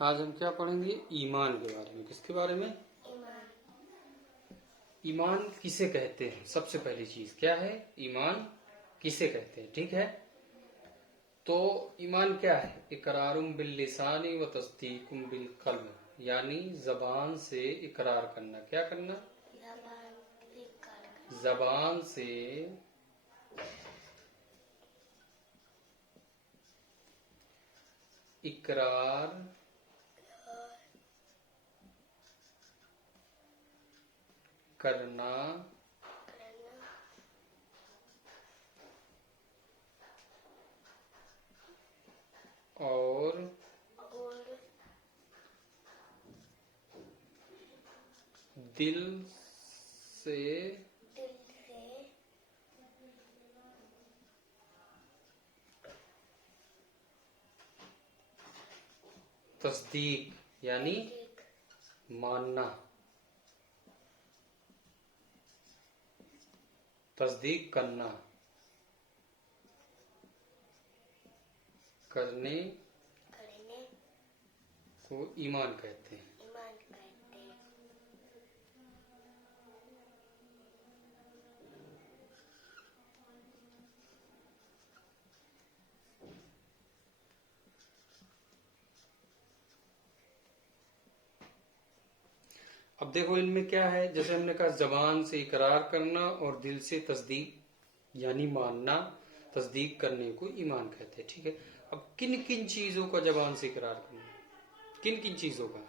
آج ہم کیا پڑھیں گے؟ ایمان کے بارے میں. کس کے بارے میں؟ ایمان کسے کہتے ہیں؟ سب سے پہلی چیز کیا ہے؟ ایمان کسے کہتے ہیں؟ ٹھیک ہے، تو ایمان کیا ہے؟ اقرار باللسان و تصدیق بالقلب، یعنی زبان سے اقرار کرنا. کیا کرنا؟ زبان سے اقرار کرنا اور دل سے تصدیق یعنی ماننا. تصدیق کرنا، کرنے کو ایمان کہتے ہیں. اب دیکھو ان میں کیا ہے، جیسے ہم نے کہا زبان سے اقرار کرنا اور دل سے تصدیق یعنی ماننا. تصدیق کرنے کو ایمان کہتے ہیں. ٹھیک ہے، اب کن کن چیزوں کا زبان سے اقرار کرنا؟ کن کن چیزوں کا؟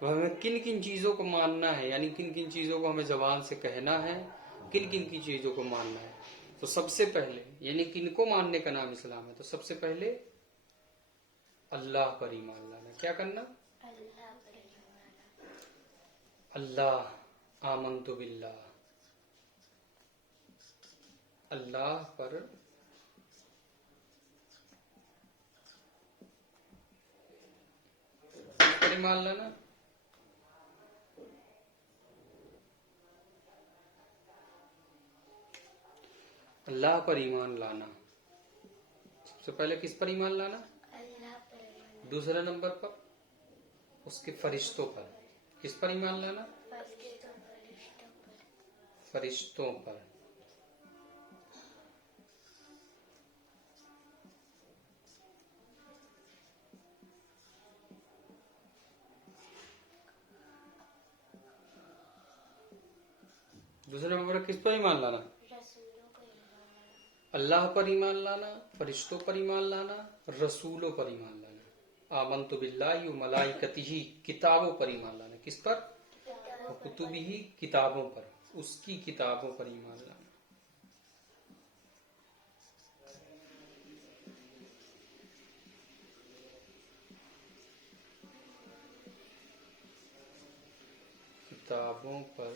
ہمیں کن کن چیزوں کو ماننا ہے، یعنی کن کن چیزوں کو ہمیں زبان سے کہنا ہے، کن کن کی چیزوں کو ماننا ہے. تو سب سے پہلے یعنی کن کو ماننے کا نام اسلام ہے؟ تو سب سے پہلے اللہ پر ایمان لانا. کیا کرنا؟ اللہ، آمنت باللہ، اللہ پر ایمان لانا. اللہ پر ایمان لانا. سب سے پہلے کس پر ایمان لانا؟ دوسرے نمبر پر اس کے فرشتوں پر. کس پر ایمان لانا؟ فرشتوں پر. دوسرے نمبر پر کس پر ایمان لانا؟ اللہ پر ایمان لانا، فرشتوں پر ایمان لانا، رسولوں پر ایمان لانا. آمنت باللہ و ملائکتہ، کتابوں پر ایمان لانا. کس پر؟ کتبہ، کتابوں پر، اس کی کتابوں پر ایمان لانا. کتابوں پر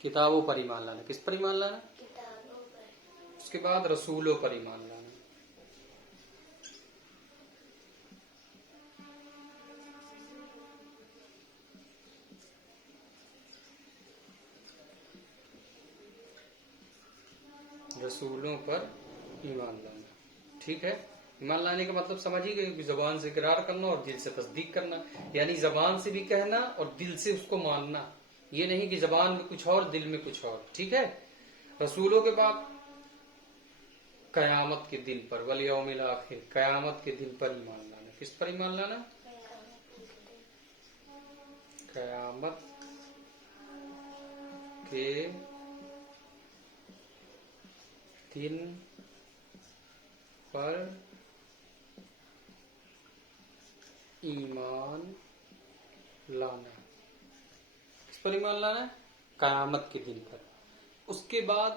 کتابوں پر ایمان لانا. کس پر ایمان لانا؟ اس کے بعد رسولوں پر ایمان لانا. رسولوں پر ایمان لانا. ٹھیک ہے، ایمان لانے کا مطلب سمجھیے گا کہ زبان سے اقرار کرنا اور دل سے تصدیق کرنا، یعنی زبان سے بھی کہنا اور دل سے اس کو ماننا. یہ نہیں کہ زبان میں کچھ اور دل میں کچھ اور. ٹھیک ہے، رسولوں کے بعد قیامت کے دن پر، والیوم الاخر، قیامت کے دن پر ایمان لانا. کس پر ایمان لانا؟ قیامت کے دن پر ایمان لانا. کس پر ایمان لانا ہے؟ قیامت کے دن پر. اس کے بعد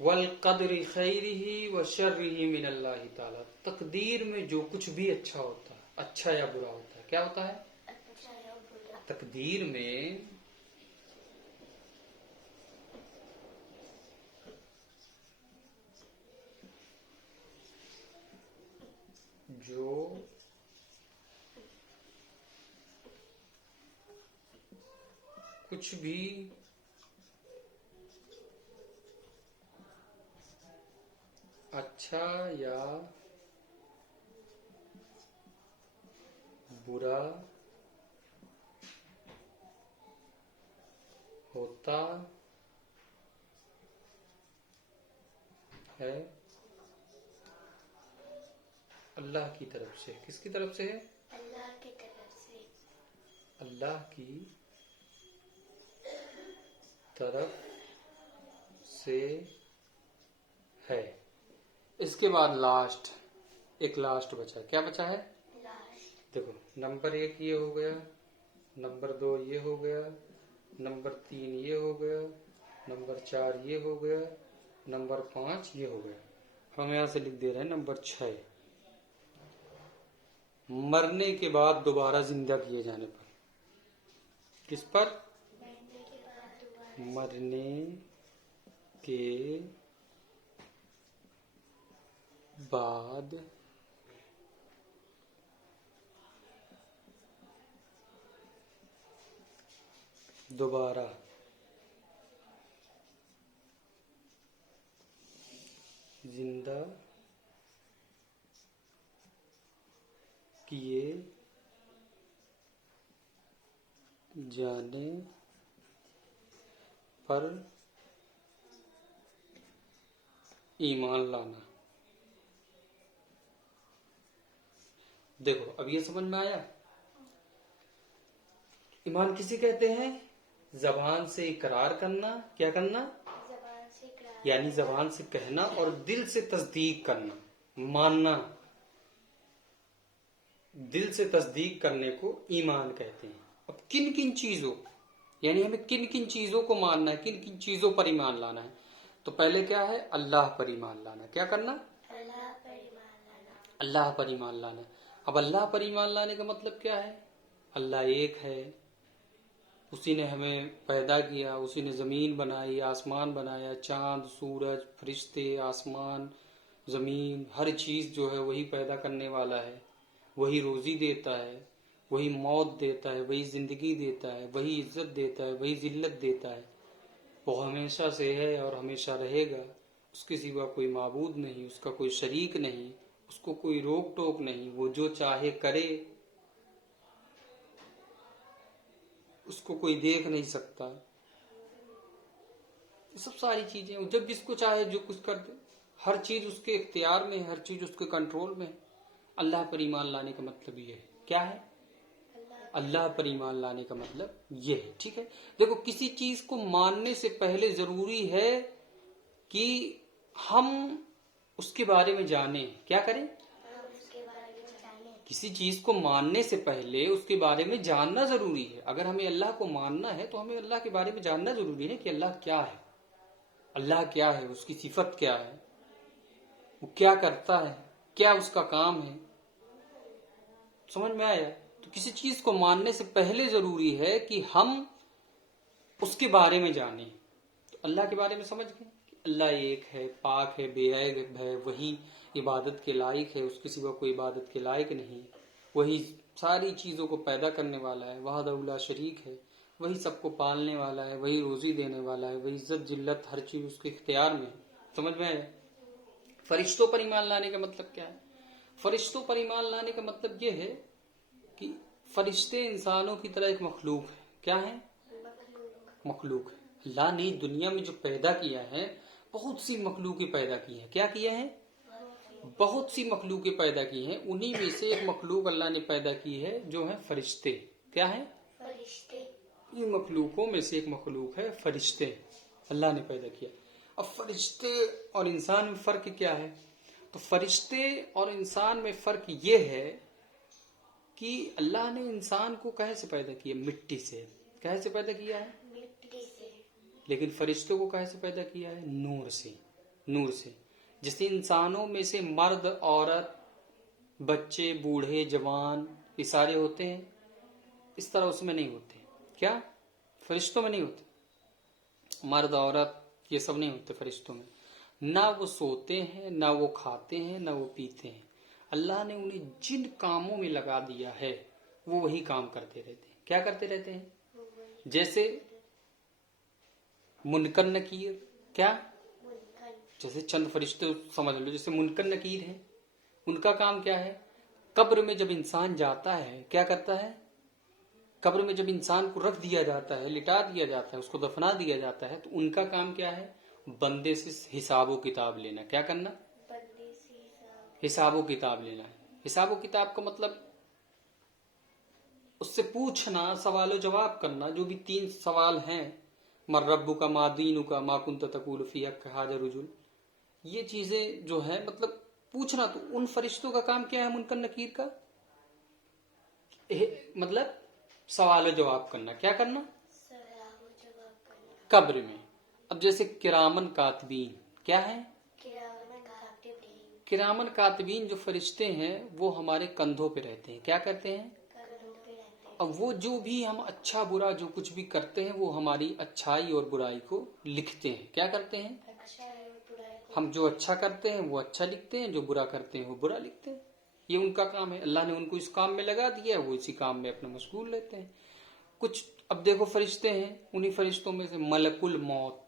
والقدر خیرہ و شرہ من اللہ تعالی، تقدیر میں جو کچھ بھی اچھا ہوتا ہے، اچھا یا برا ہوتا ہے. کیا ہوتا ہے؟ تقدیر میں جو کچھ بھی अच्छा या बुरा होता है अल्लाह की तरफ से। किसकी तरफ से है? अल्लाह की तरफ से। अल्लाह की तरफ से है। इसके बाद लास्ट, एक लास्ट बचा। क्या बचा है? लास्ट। देखो, नंबर 1 ये हो गया, नंबर 2 ये हो गया, नंबर 3 ये हो गया, नंबर 4 ये हो गया, नंबर 5 ये हो गया। हम यहाँ से लिख दे रहे हैं नंबर 6, मरने के बाद दोबारा जिंदा किए जाने पर। किस पर? मरने के बाद दोबारा। मरने के बाद दोबारा जिंदा किए जाने पर ईमान लाना। देखो, अब ये समझ में आया? ईमान किसे कहते हैं? जबान से इकरार करना। क्या करना? जबान से इकरार। यानी जबान से कहना और दिल से तस्दीक करना, मानना। दिल से तस्दीक करने को ईमान कहते हैं। अब किन किन चीजों, यानी हमें किन किन चीजों को मानना है, किन किन चीजों पर ईमान लाना है? तो पहले क्या है? अल्लाह पर ईमान लाना। क्या करना? अल्लाह पर ईमान लाना। अल्लाह पर ईमान लाना। अब अल्लाह पर ईमान लाने का मतलब क्या है? अल्लाह एक है, उसी ने हमें पैदा किया, उसी ने जमीन बनाई, आसमान बनाया, चांद, सूरज, फरिश्ते, आसमान, जमीन, हर चीज जो है वही पैदा करने वाला है। वही रोजी देता है, वही मौत देता है, वही जिंदगी देता है, वही इज्जत देता है, वही जिल्लत देता है। वो हमेशा से है और हमेशा रहेगा। उसके सिवा कोई माबूद नहीं, उसका कोई शरीक नहीं, उसको कोई रोक टोक नहीं। वो जो चाहे करे, उसको कोई देख नहीं सकता। ये सब सारी चीजें, जब जिसको चाहे जो कुछ कर दे। हर चीज उसके इख्तियार में है, हर चीज उसके कंट्रोल में है। अल्लाह पर ईमान लाने का मतलब ये है। क्या है? अल्लाह पर ईमान लाने का मतलब ये है। ठीक है, देखो, किसी चीज को मानने से पहले जरूरी है कि हम उसके बारे में जाने। क्या करें? हम उसके बारे में जाने। किसी चीज को मानने से पहले उसके बारे में जानना जरूरी है। अगर हमें अल्लाह को मानना है तो हमें अल्लाह के बारे में जानना जरूरी है कि अल्लाह क्या है, अल्लाह क्या है, उसकी सिफत क्या है, वो क्या करता है, क्या उसका काम है। समझ में आया? तो किसी चीज को मानने से पहले जरूरी है कि हम उसके बारे में जानें। तो अल्लाह के बारे में समझ गए कि अल्लाह एक है, पाक है, बेअयब है, वही इबादत के लायक है, उसके सिवा कोई इबादत के लायक नहीं। वही सारी चीजों को पैदा करने वाला है, वहदहू ला शरीक है, वही सबको पालने वाला है, वही रोजी देने वाला है, वही इज्जत जिल्लत हर चीज उसके इख्तियार में है। समझ में आया? फरिश्तों पर ईमान लाने का मतलब क्या है? फरिश्तों पर ईमान लाने का मतलब ये है कि फरिश्ते इंसानों की तरह एक मखलूक है। क्या है? मखलूक है। अल्लाह ने दुनिया में जो पैदा किया है, बहुत सी मखलूकें पैदा की हैं। क्या किया है? बहुत सी मखलूकें पैदा की हैं। उन्हीं में से एक मखलूक अल्लाह ने पैदा की है जो है फरिश्ते। क्या है? फरिश्ते। इन मखलूकों में से एक मखलूक है फरिश्ते, अल्लाह ने पैदा किया। अब फरिश्ते और इंसान में फर्क क्या है? तो फरिश्ते और इंसान में फर्क ये है कि अल्लाह ने इंसान को कहाँ से पैदा किया? मिट्टी से। कहाँ से पैदा किया है? मिट्टी से। लेकिन फरिश्तों को कहाँ से पैदा किया है? नूर से। नूर से। जैसे इंसानों में से मर्द, औरत, बच्चे, बूढ़े, जवान, ये सारे होते हैं, इस तरह उसमें नहीं होते। क्या? फरिश्तों में नहीं होते। मर्द, औरत, ये सब नहीं होते फरिश्तों में। ना वो सोते हैं, ना वो खाते हैं, ना वो पीते हैं। अल्लाह ने उन्हें जिन कामों में लगा दिया है वो वही काम करते रहते हैं। क्या करते रहते हैं? जैसे मुनकर नकीर। क्या? जैसे चंद फरिश्ते समझ लो, जैसे मुनकर नकीर हैं, उनका काम क्या है? कब्र में जब इंसान जाता है क्या करता है? कब्र में जब इंसान को रख दिया जाता है, लिटा दिया जाता है, उसको दफना दिया जाता है, तो उनका काम क्या है? बंदे से हिसाबो किताब लेना। क्या करना? बंदे से हिसाब। हिसाबो किताब लेना है। हिसाबो किताब का मतलब उससे पूछना, सवालो जवाब करना। जो भी 3 सवाल हैं, मर रब्बु का, मा दीनु का, मा कुंत तकूल फी हक हाजा रुजुल, ये चीजें जो है मतलब पूछना। तो उन फरिश्तों का काम क्या है मुनकर नकीर का? मतलब सवाल जवाब करना। क्या करना? सवाल जवाब करना। कब्र में। अब जैसे किरामन कातबीन, क्या है? किरामन कातिबीन। किरामन कातबीन जो फरिश्ते हैं वो हमारे कंधों पे रहते हैं। क्या करते हैं? कंधों पे रहते हैं। अब वो जो भी हम अच्छा बुरा जो कुछ भी करते हैं वो हमारी अच्छाई और बुराई को लिखते हैं। क्या करते हैं? अच्छा है और बुरा है। हम जो अच्छा करते हैं वो अच्छा लिखते हैं, जो बुरा करते हैं वो बुरा लिखते हैं। ये उनका काम है। अल्लाह ने उनको इस काम में लगा दिया है, वो इसी काम में अपना मशगूल रहते हैं। कुछ अब देखो फरिश्ते हैं, उन्हीं फरिश्तों में से मलकुल मौत।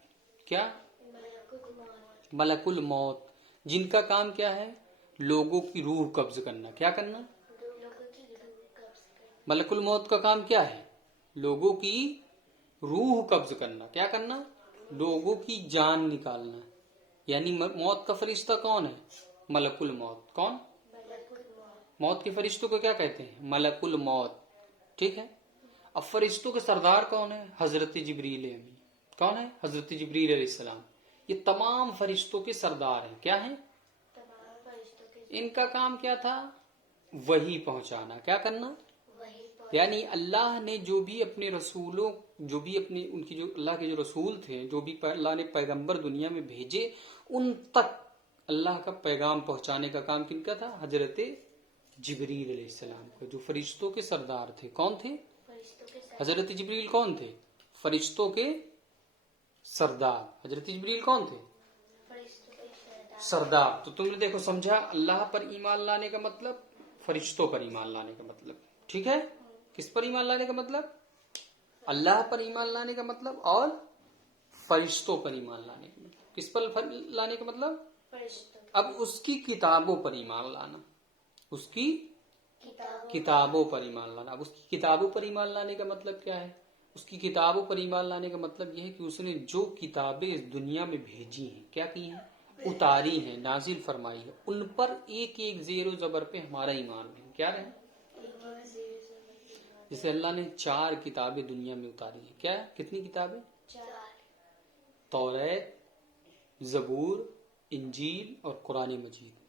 क्या? मलकुल मौत। मलकुल मौत, जिनका काम क्या है? लोगों की रूह कब्ज करना। क्या करना? लोगों की रूह कब्ज करना। मलकुल मौत का काम क्या है? लोगों की रूह कब्ज करना। क्या करना? लोगों की जान निकालना। यानी मौत का फरिश्ता कौन है? मलकुल मौत। कौन? मलकुल मौत। मौत के फरिश्तों को क्या कहते हैं? मलकुल मौत। ठीक है। अब फरिश्तों के सरदार कौन है? हजरत जिब्रील अमीन। कौन है? हजरत जिब्रील अलैहिस्सलाम। ये तमाम फरिश्तों के सरदार हैं। क्या हैं? तमाम फरिश्तों के इनका काम क्या था? वही पहुंचाना। क्या करना? वही यानी अल्लाह ने जो भी अपने रसूलों, जो भी अपने उनकी जो अल्लाह के जो रसूल थे, जो भी अल्लाह ने पैगंबर दुनिया में भेजे, उन तक अल्लाह का पैगाम पहुंचाने का काम किनका था? हजरत जिब्रील अलैहिस्सलाम का, जो फरिश्तों के सरदार थे। कौन थे? फरिश्तों के हजरत जिब्रील कौन थे? फरिश्तों के सरदार। हजरत जिब्रील कौन थे? फरिश्तों के सरदार। सरदार। तो तुमने देखो समझा, अल्लाह पर ईमान लाने का मतलब, फरिश्तों पर ईमान लाने का मतलब। ठीक है। किस पर ईमान लाने का मतलब? अल्लाह पर ईमान लाने का मतलब, और फरिश्तों पर ईमान लाने का मतलब। किस पर लाने का मतलब? फरिश्तों के। अब उसकी किताबों पर ईमान लाना। उसकी किताबों। किताबों पर ईमान लाना। अब उसकी किताबों पर ईमान लाने का मतलब क्या है? उसकी किताबों पर ईमान लाने का मतलब यह है कि उसने जो किताबें इस दुनिया में भेजी हैं, क्या की हैं? उतारी हैं, नाजिल फरमाई है, उन पर एक एक ज़ेर व ज़बर पे हमारा ईमान है। क्या रहे? जैसे अल्लाह ने 4 किताबें दुनिया में उतारी हैं। क्या? कितनी किताबें? 4। तौरात, ज़बूर, इंजील और कुरान मजीद।